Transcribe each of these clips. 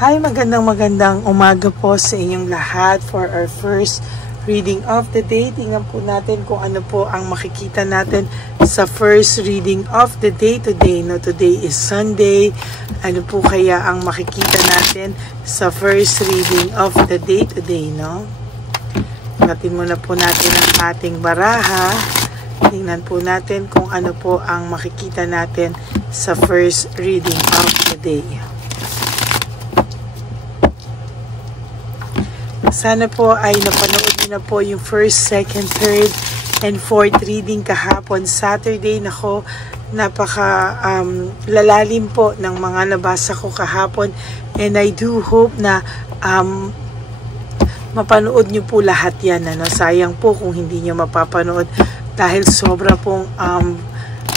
Hi, magandang umaga po sa inyong lahat for our first reading of the day. Tingnan po natin kung ano po ang makikita natin sa first reading of the day today. No, today is Sunday. Ano po kaya ang makikita natin sa first reading of the day today, no? Natin muna po natin ang ating baraha. Tingnan po natin kung ano po ang makikita natin sa first reading of the day. Sana po ay napanood niyo na po yung first, second, third, and fourth reading kahapon Saturday. Nako, napaka lalalim po ng mga nabasa ko kahapon. And I do hope na mapanood niyo po lahat yan. Ano? Sayang po kung hindi niyo mapapanood dahil sobra pong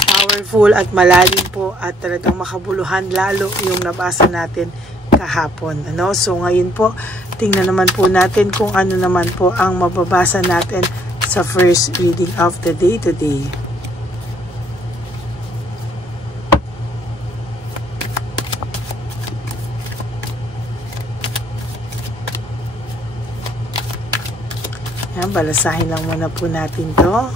powerful at malalim po at talagang makabuluhan lalo yung nabasa natin kahapon. Ano? So ngayon po, tingnan naman po natin kung ano naman po ang mababasa natin sa first reading of the day today. Yan, balasahin lang muna po natin to.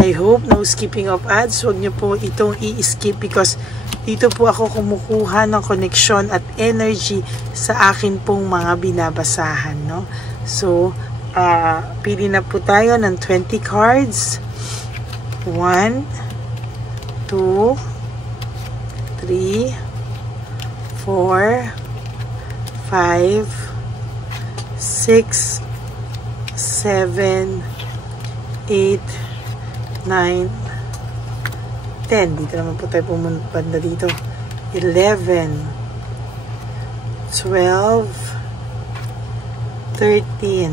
I hope no skipping of ads. Huwag niyo po itong i-skip because dito po ako kumukuha ng koneksyon at energy sa akin pong mga binabasahan, no? So, pili na po tayo ng 20 cards. 1, 2, 3, 4, 5, 6, 7, 8, 9, 10. Dito naman po tayo pumunta dito. 11, 12, 13,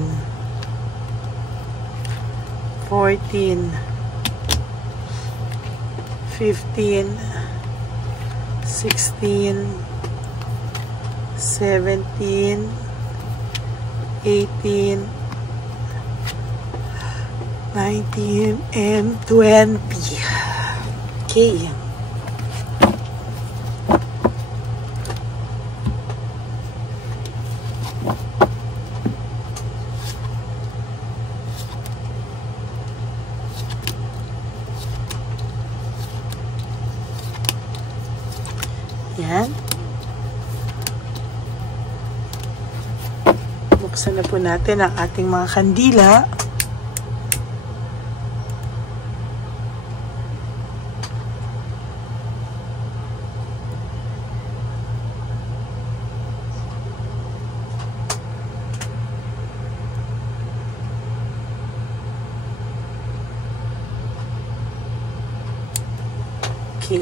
14, 15, 16, 17, 18, 19, and 20. Okay. Yan. Buksan na po natin ang ating mga kandila. Okay.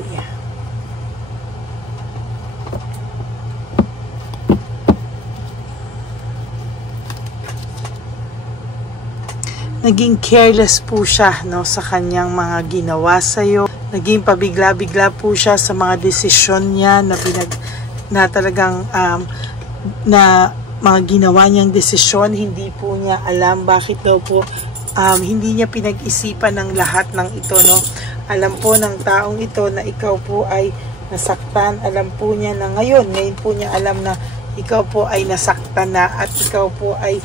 Naging careless po siya, no, sa kanyang mga ginawa sa'yo. Naging pabigla-bigla po siya sa mga desisyon niya na talagang na mga ginawa niyang desisyon. Hindi po niya alam bakit daw po hindi niya pinag-isipan ng lahat ng ito, no. Alam po ng taong ito na ikaw po ay nasaktan. Alam po niya na ngayon po niya alam na ikaw po ay nasaktan na at ikaw po ay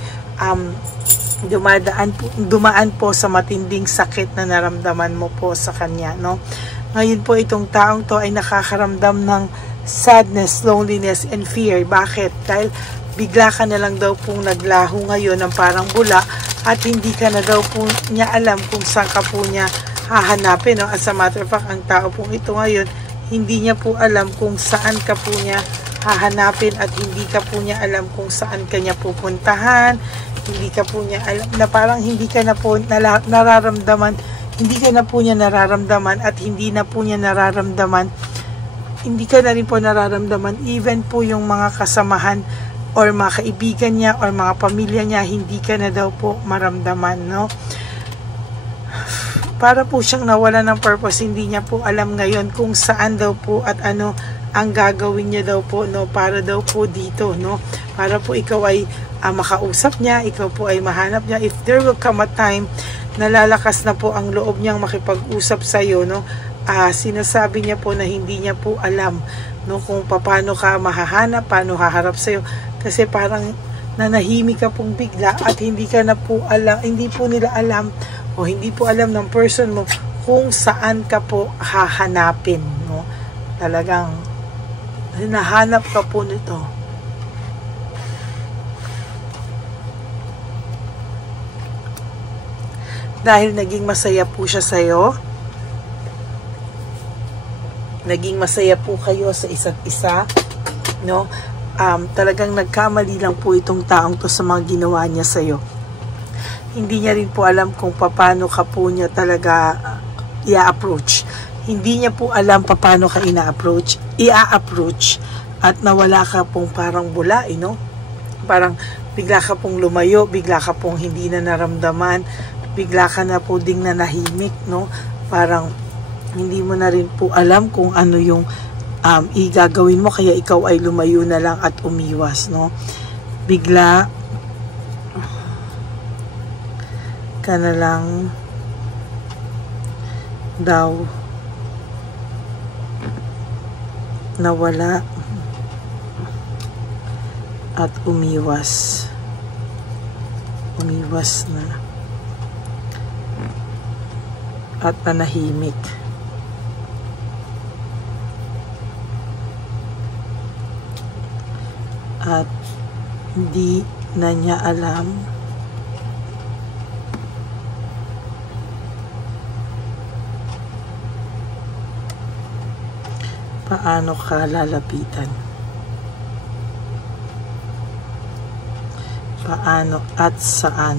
dumaan po sa matinding sakit na naramdaman mo po sa kanya, no? Ngayon po itong taong to ay nakakaramdam ng sadness, loneliness, and fear. Bakit? Dahil bigla ka na lang daw pong naglaho ngayon ng parang bula at hindi ka na daw po niya alam kung saan ka po niya hahanapin, no? As a matter of fact, ang tao pong ito ngayon, hindi niya po alam kung saan ka po niya hahanapin at hindi ka po niya alam kung saan ka niya pupuntahan. Hindi ka po niya alam na parang hindi ka na po nararamdaman, hindi ka na po niya nararamdaman at hindi na po niya nararamdaman, hindi ka na rin po nararamdaman even po yung mga kasamahan or mga kaibigan niya or mga pamilya niya, hindi ka na daw po maramdaman, no? Para po siyang nawala ng purpose, hindi niya po alam ngayon kung saan daw po at ano ang gagawin niya daw po, no, para daw po dito, no, para po ikaw ay makausap niya, ikaw po ay mahanap niya. If there will come a time na lalakas na po ang loob niyang makipag-usap sa iyo, no, sinasabi niya po na hindi niya po alam no, kung paano ka mahahanap, paano haharap sa'yo. Kasi parang nanahimik ka pong bigla at hindi ka na po alam, hindi po nila alam o hindi po alam ng person mo kung saan ka po hahanapin, no? Talagang hinahanap ka po nito. Dahil naging masaya po siya sa'yo. Naging masaya po kayo sa isa't isa, no? Talagang nagkamali lang po itong taong to sa mga ginawa niya sa'yo. Hindi niya rin po alam kung paano ka po niya talaga i-approach. Hindi niya po alam paano ka i-approach at nawala ka pong parang bula, no? Parang bigla ka pong lumayo, bigla ka pong hindi na naramdaman, bigla ka na po ding nanahimik, no? Parang hindi mo na rin po alam kung ano yung igagawin mo, kaya ikaw ay lumayo na lang at umiwas, no? Bigla ka na lang daw nawala at umiwas na at nanahimik. At hindi na niya alam paano ka lalapitan. Paano at saan.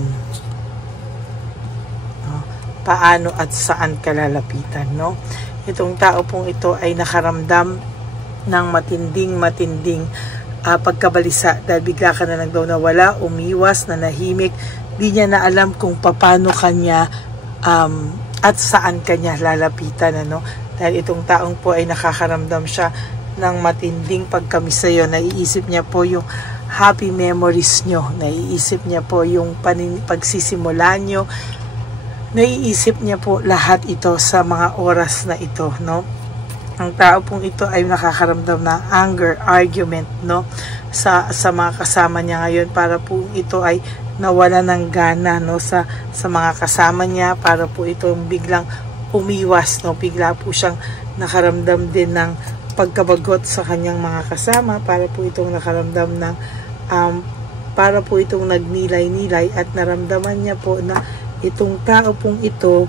No? Paano at saan ka lalapitan, no? Itong tao pong ito ay nakaramdam ng matinding pagkabalisa dahil bigla ka na lang daw nawala, umiwas, nanahimik. Di niya na alam kung paano kanya at saan kanya lalapitan, ano? Dahil itong taong po ay nakakaramdam siya ng matinding pagkamis sa'yo. Naiisip niya po yung happy memories nyo. Naiisip niya po yung pagsisimula nyo. Naiisip niya po lahat ito sa mga oras na ito, no? Ang tao pong ito ay nakakaramdam ng anger, argument, no? Sa mga kasama niya ngayon, para po ito ay nawala ng gana, no? Sa mga kasama niya, para po itong biglang umiwas, no? Bigla po siyang nakaramdam din ng pagkabagot sa kanyang mga kasama, para po itong nakaramdam ng para po itong nagnilay-nilay at naramdaman niya po na itong tao pong ito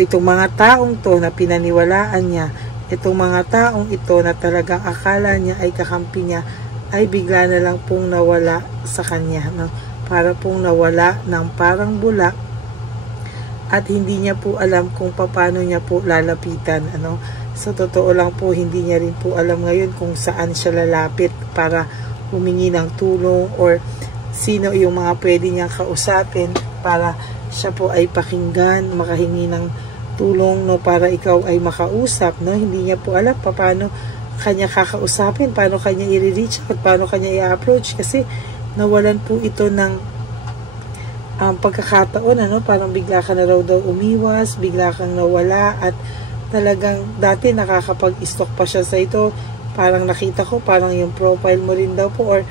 itong mga taong to na pinaniwalaan niya, itong mga taong ito na talagang akala niya ay kakampi niya, ay bigla na lang pong nawala sa kanya, no? Para pong nawala ng parang bula at hindi niya po alam kung paano niya po lalapitan, ano? Sa totoo lang po, hindi niya rin po alam ngayon kung saan siya lalapit para humingi ng tulong or sino yung mga pwede niyang kausapin para siya po ay pakinggan, makahingi ng tulong, no, para ikaw ay makausap, no? Hindi niya po alam paano kanya kakausapin, paano kanya i-reach out, paano kanya i-approach, kasi nawalan po ito ng pagkakataon, ano? Parang bigla ka na raw daw umiwas, bigla kang nawala, at talagang dati nakakapag-stalk pa siya sa ito. Parang nakita ko, parang yung profile mo rin daw po, or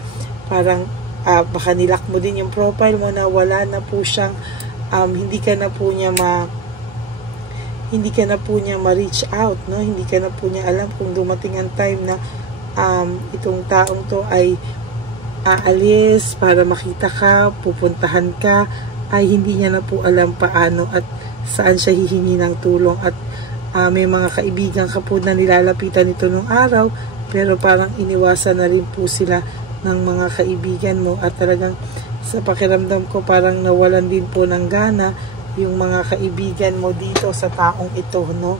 parang baka nilak mo din yung profile mo, na wala na po siyang hindi ka na po niya ma-reach out, no? Hindi ka na po niya alam kung dumating ang time na itong taong to ay aalis para makita ka, pupuntahan ka, ay hindi niya na po alam paano at saan siya hihingi ng tulong. At may mga kaibigan ka po na nilalapitan ito nung araw, pero parang iniwasan na rin po sila ng mga kaibigan mo, at talagang sa pakiramdam ko parang nawalan din po ng gana yung mga kaibigan mo dito sa taong ito, no?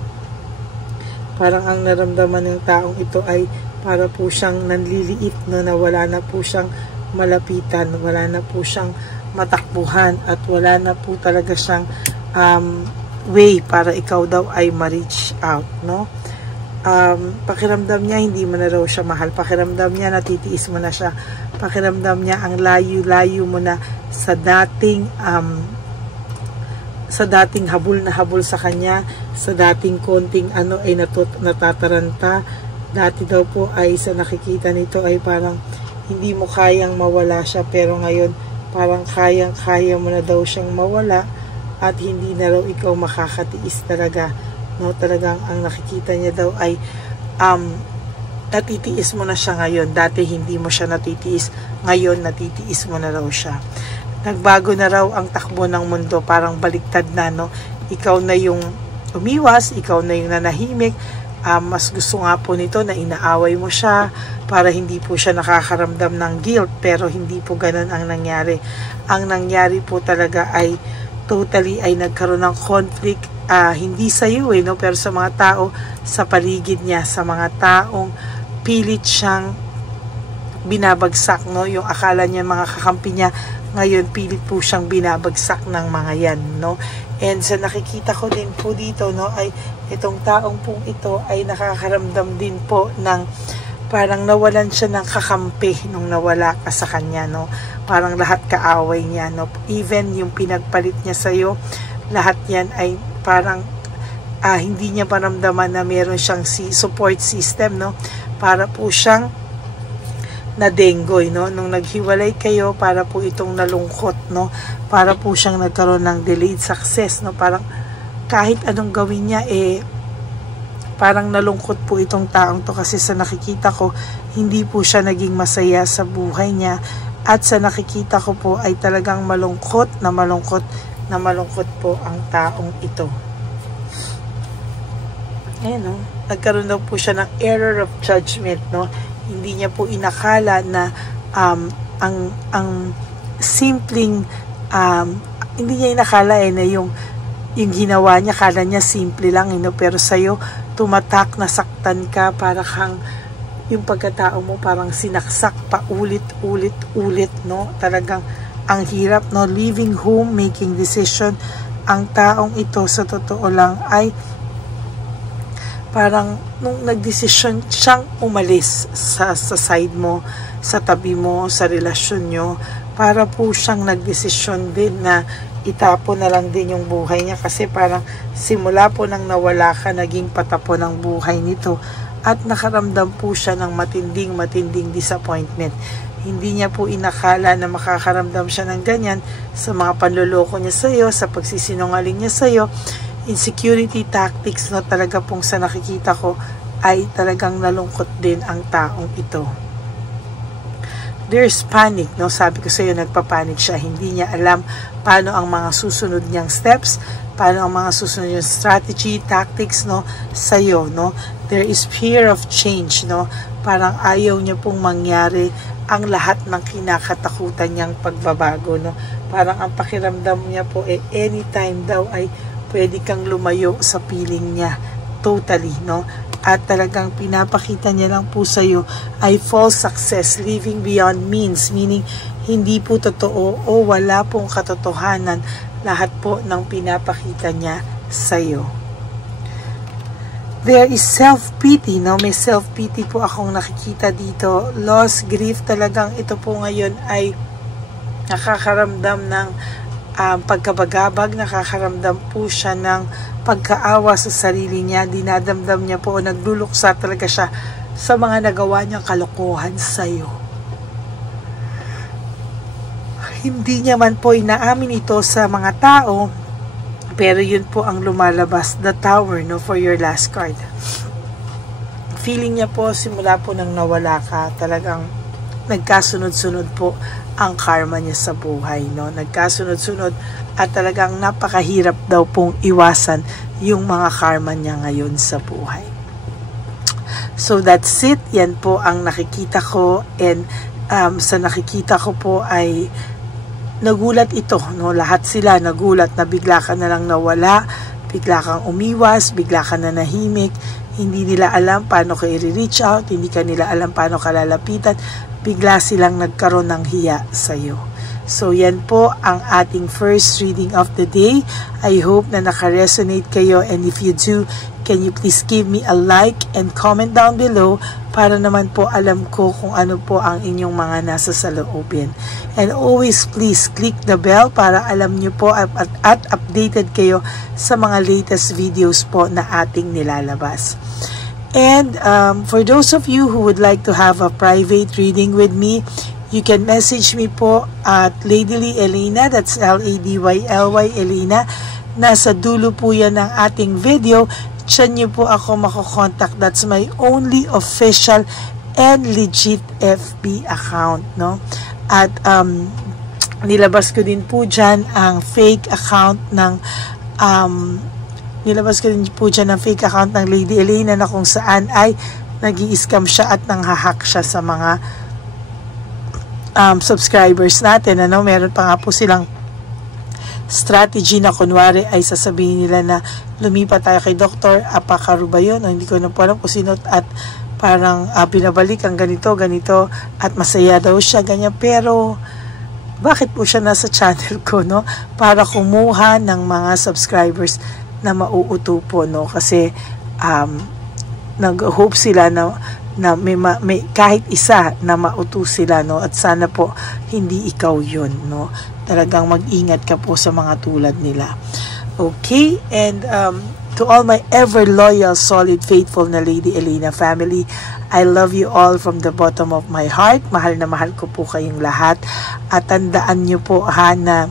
Parang ang naramdaman ng taong ito ay para po siyang nanliliit, no, na wala na po siyang malapitan, wala na po siyang matakbuhan, at wala na po talaga siyang way para ikaw daw ay ma-reach out, no? Pakiramdam niya hindi mo na raw siya mahal, pakiramdam niya natitiis mo na siya, pakiramdam niya ang layo-layo mo na sa dating habol na habol sa kanya, sa dating konting ay natataranta, Dati daw po ay sa nakikita nito ay parang hindi mo kayang mawala siya, pero ngayon parang kaya mo na daw siyang mawala at hindi na raw ikaw makakatiis talaga, no? Talagang ang nakikita niya daw ay natitiis mo na siya ngayon. Dati hindi mo siya natitiis, ngayon natitiis mo na raw siya. Nagbago na raw ang takbo ng mundo, parang baliktad na, no? Ikaw na yung umiwas, ikaw na yung nanahimik. Mas gusto nga po nito na inaaway mo siya para hindi po siya nakakaramdam ng guilt, pero hindi po ganun ang nangyari. Ang nangyari po talaga ay totally ay nagkaroon ng conflict, hindi sa iyo no, pero sa mga tao sa paligid niya, sa mga taong pilit siyang binabagsak, no? Yung akala niya mga kakampi niya, ngayon pilit po siyang binabagsak ng mga yan, no? And sa nakikita ko din po dito, no, ay itong taong pong ito ay nakakaramdam din po ng parang nawalan siya ng kakampi nung nawala ka sa kanya, no? Parang lahat kaaway niya, no? Even yung pinagpalit niya sa'yo, lahat yan ay parang hindi niya maramdaman na meron siyang support system, no? Para po siyang nadenggoy, no? Nung naghiwalay kayo, para po itong nalungkot, no? Para po siyang nagkaroon ng delayed success, no? Parang kahit anong gawin niya, parang nalungkot po itong taong to, kasi sa nakikita ko, hindi po siya naging masaya sa buhay niya, at sa nakikita ko po ay talagang malungkot po ang taong ito. Ayan, no? Nagkaroon daw po siya ng error of judgment, no? Hindi niya po inakala na ang simpleng hindi niya inakala na yung ginawa niya, kala niya simple lang, no? Pero sa'yo tumatak, nasaktan ka, para kang yung pagkatao mo parang sinaksak pa ulit, no? Talagang ang hirap, no? Leaving home, making decision. Ang taong ito sa totoo lang ay parang nung nagdesisyon siyang umalis sa side mo, sa tabi mo, sa relasyon nyo, para po siyang nagdesisyon din na itapon na lang din yung buhay niya, kasi parang simula po nang nawala ka, naging patapon ang buhay nito, at nakaramdam po siya ng matinding disappointment. Hindi niya po inakala na makakaramdam siya ng ganyan sa mga panloloko niya sa iyo, sa pagsisinungaling niya sa iyo, insecurity tactics, no? Talaga pong sa nakikita ko ay talagang nalungkot din ang taong ito. There's panic, no? Sabi ko sa iyo, nagpapanik siya. Hindi niya alam paano ang mga susunod niyang steps, paano ang mga susunod niyang strategy, tactics, no? Sa iyo, no? There is fear of change, no? Parang ayaw niya pong mangyari ang lahat ng kinakatakutan niyang pagbabago, no? Parang ang pakiramdam niya po anytime daw ay pwede kang lumayo sa piling niya totally, no? At talagang pinapakita niya lang po sa iyo ay false success, living beyond means, meaning hindi po totoo o wala pong katotohanan lahat po ng pinapakita niya sa iyo. There is self-pity, no? May self-pity po akong nakikita dito. Loss, grief, talagang ito po ngayon ay nakakaramdam ng pagkabagabag, nakakaramdam po siya ng pagkaawa sa sarili niya, dinadamdam niya po, nagluluksa talaga siya sa mga nagawa niyang kalokohan sa iyo. Hindi niya man po inaamin ito sa mga tao, pero yun po ang lumalabas, the Tower, no, for your last card. Feeling niya po, simula po nang nawala ka, talagang nagkasunod-sunod po ang karma niya sa buhay, no? Nagkasunod-sunod, at talagang napakahirap daw pong iwasan yung mga karma niya ngayon sa buhay. So that's it. Yan po ang nakikita ko, and sa nakikita ko po ay nagulat ito, no? Lahat sila nagulat na bigla ka na lang nawala, bigla kang umiwas, bigla ka na nahimik, hindi nila alam paano ka i-reach out, hindi ka nila alam paano ka lalapitan, bigla silang nagkaroon ng hiya sa iyo. So yan po ang ating first reading of the day. I hope na naka-resonate kayo, and if you do, can you please give me a like and comment down below para naman po alam ko kung ano po ang inyong mga nasa saloobin. And always please click the bell para alam nyo po at updated kayo sa mga latest videos po na ating nilalabas. And for those of you who would like to have a private reading with me, you can message me po at Ladyly Elena, that's Ladyly Elena. Nasa dulo po yan ng ating video. Diyan niyo po ako makokontak. That's my only official and legit FB account, no? At nilabas ko din po dyan ang fake account ng fake account ng Lady Elena na kung saan ay nag-i-scam siya at nanghahack siya sa mga subscribers natin. Ano? Meron pa nga po silang strategy na kunwari ay sasabihin nila na lumipat tayo kay Dr. Apakaru ba yun? O, hindi ko na po alam kung sino, at parang binabalik ang ganito at masaya daw siya, ganyan. Pero bakit po siya nasa channel ko, no? Para kumuha ng mga subscribers na mauuto po, no? Kasi nag-hope sila na may kahit isa na mauto sila, no? At sana po hindi ikaw yun, no? Talagang mag-ingat ka po sa mga tulad nila. Okay, and to all my ever loyal, solid, faithful na Lady Elena family, I love you all from the bottom of my heart. Mahal na mahal ko po kayong lahat. At tandaan nyo po ha na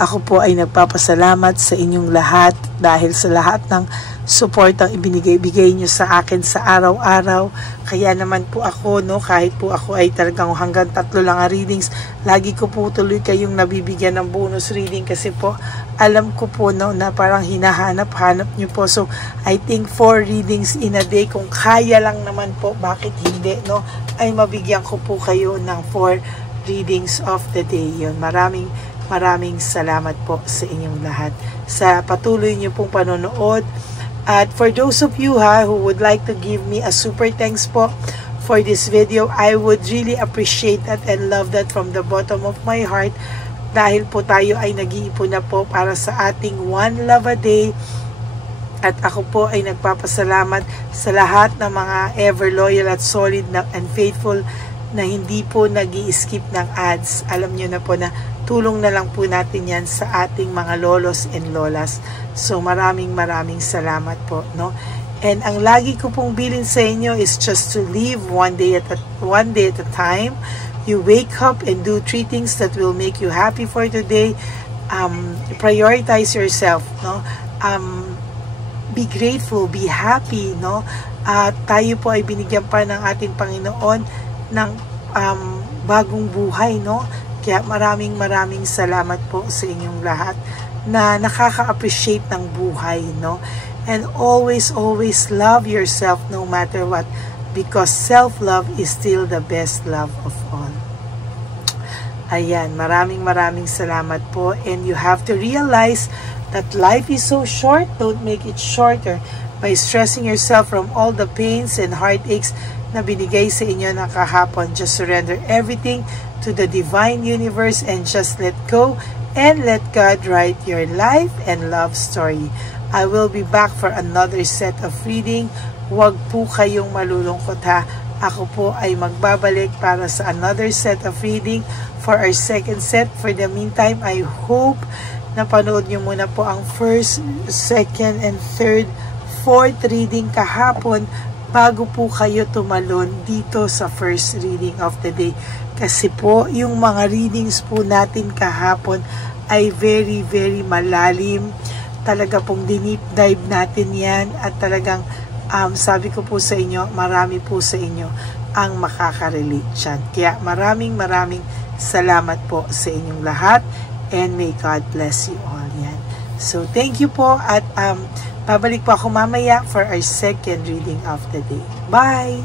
ako po ay nagpapasalamat sa inyong lahat dahil sa lahat ng support ang ibinigay nyo sa akin sa araw-araw. Kaya naman po ako, no, kahit po ako ay talagang hanggang 3 lang ang readings, lagi ko po tuloy kayong nabibigyan ng bonus reading kasi po alam ko po, no, na parang hinahanap-hanap nyo po. So I think 4 readings in a day, kung kaya lang naman po, bakit hindi, no, ay mabigyan ko po kayo ng 4 readings of the day. Yun, maraming salamat po sa inyong lahat sa patuloy nyo pong panonood. At for those of you who would like to give me a super thanks po for this video, I would really appreciate that and love that from the bottom of my heart, dahil po tayo ay nag-iipon na po para sa ating One Love a Day. At ako po ay nagpapasalamat sa lahat ng mga ever loyal at solid and faithful na hindi po nag-i-skip ng ads. Alam nyo na po na tulong na lang po natin yan sa ating mga lolos and lolas. So maraming salamat po, no? And ang lagi ko pong bilin sa inyo is just to live one day at a time. You wake up and do 3 things that will make you happy for today. Prioritize yourself, no? Be grateful, be happy, no? Tayo po ay binigyan pa ng ating Panginoon ng bagong buhay, no? Kaya maraming salamat po sa inyong lahat na nakaka-appreciate ng buhay, no? And always love yourself no matter what, because self-love is still the best love of all. Ayan, maraming salamat po. And you have to realize that life is so short. Don't make it shorter by stressing yourself from all the pains and heartaches na binigay sa inyo ng kahapon. Just surrender everything to the divine universe and just let go and let God write your life and love story. I will be back for another set of reading. Huwag po kayong malulungkot ha. Ako po ay magbabalik para sa another set of reading for our second set. For the meantime, I hope na panood nyo muna po ang first, second, and third, fourth reading kahapon bago po kayo tumalon dito sa first reading of the day. Kasi po, yung mga readings po natin kahapon ay very malalim. Talaga pong dinip dive natin yan at talagang sabi ko po sa inyo, marami po sa inyo ang makaka-relate dyan. Kaya maraming salamat po sa inyong lahat and may God bless you all. Yan. So thank you po at babalik po ako mamaya for our second reading of the day. Bye!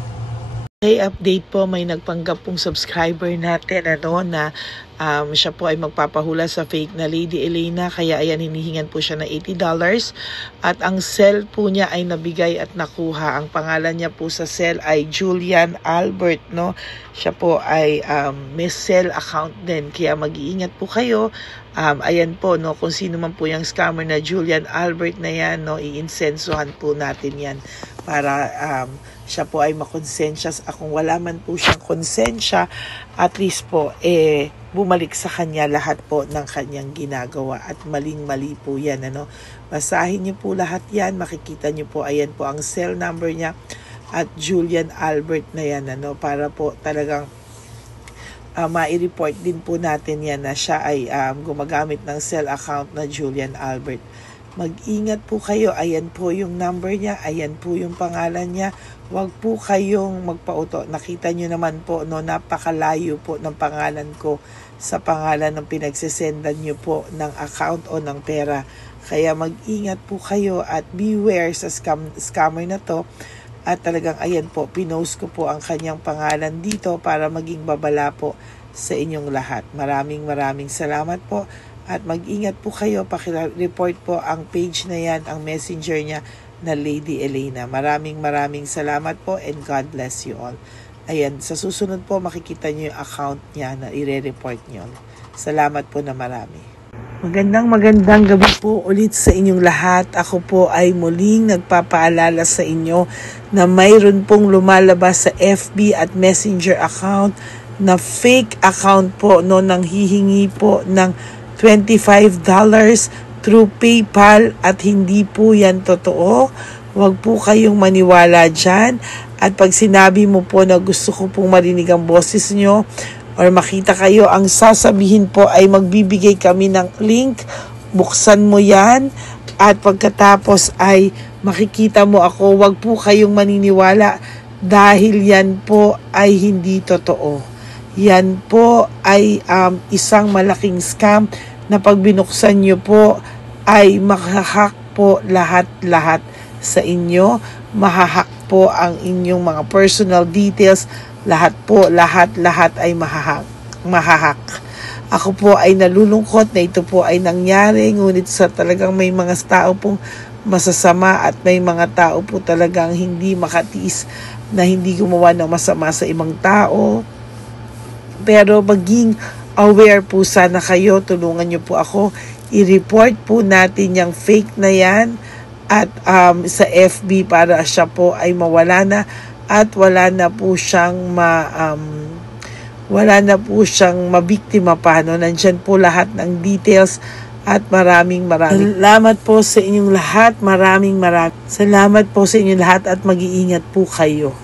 Okay, update po, may nagpanggap pong subscriber natin na siya po ay magpapahula sa fake na Lady Elena, kaya ayan, hinihingan po siya na $80 at ang cell po niya ay nabigay at nakuha. Ang pangalan niya po sa cell ay Julian Albert, no? Siya po ay may cell account din, kaya mag-iingat po kayo. Ayan po, no, kung sino man po yung scammer na Julian Albert na yan, no, i-insensohan po natin yan para siya po ay makonsensya. Kung wala man po siyang konsensya, at least po, bumalik sa kanya lahat po ng kanyang ginagawa. At maling-mali po yan. Basahin niyo po lahat yan. Makikita niyo po, ayan po ang cell number niya. At Julian Albert na yan. Para po talagang ma-report din po natin yan na siya ay gumagamit ng cell account na Julian Albert. Mag-ingat po kayo. Ayan po yung number niya. Ayan po yung pangalan niya. Huwag po kayong magpauto. Nakita nyo naman po, napakalayo po ng pangalan ko sa pangalan ng pinagsisendan nyo po ng account o ng pera. Kaya mag-ingat po kayo at beware sa scammer na to. At talagang ayan po, pinost ko po ang kanyang pangalan dito para maging babala po sa inyong lahat. Maraming salamat po. At mag-ingat po kayo, pakireport po ang page na yan, ang messenger niya na Lady Elena. Maraming salamat po and God bless you all. Ayan, sa susunod po makikita niyo yung account niya na ire-report niyo. Salamat po na marami. Magandang gabi po ulit sa inyong lahat. Ako po ay muling nagpapaalala sa inyo na mayroon pong lumalabas sa FB at Messenger account na fake account po nang hihingi po ng $25 through PayPal at hindi po yan totoo. Huwag po kayong maniwala dyan. At pag sinabi mo po na gusto ko pong marinig ang boses nyo or makita kayo, ang sasabihin po ay magbibigay kami ng link. Buksan mo yan at pagkatapos ay makikita mo ako. Huwag po kayong maniniwala dahil yan po ay hindi totoo. Yan po ay isang malaking scam na pag binuksan nyo po ay mahahack po lahat sa inyo. Mahahack po ang inyong mga personal details. Lahat ay mahahack. Ako po ay nalulungkot na ito po ay nangyari. Ngunit sa talagang may mga tao pong masasama at may mga tao po talagang hindi makatiis na hindi gumawa ng masama sa ibang tao. Pero maging aware po sana kayo, tulungan nyo po ako, i-report po natin yung fake na yan at sa FB para siya po ay mawala na at wala na po siyang mabiktima pa. Nandyan po lahat ng details at maraming salamat po sa inyong lahat. Maraming salamat po sa inyong lahat at mag-iingat po kayo.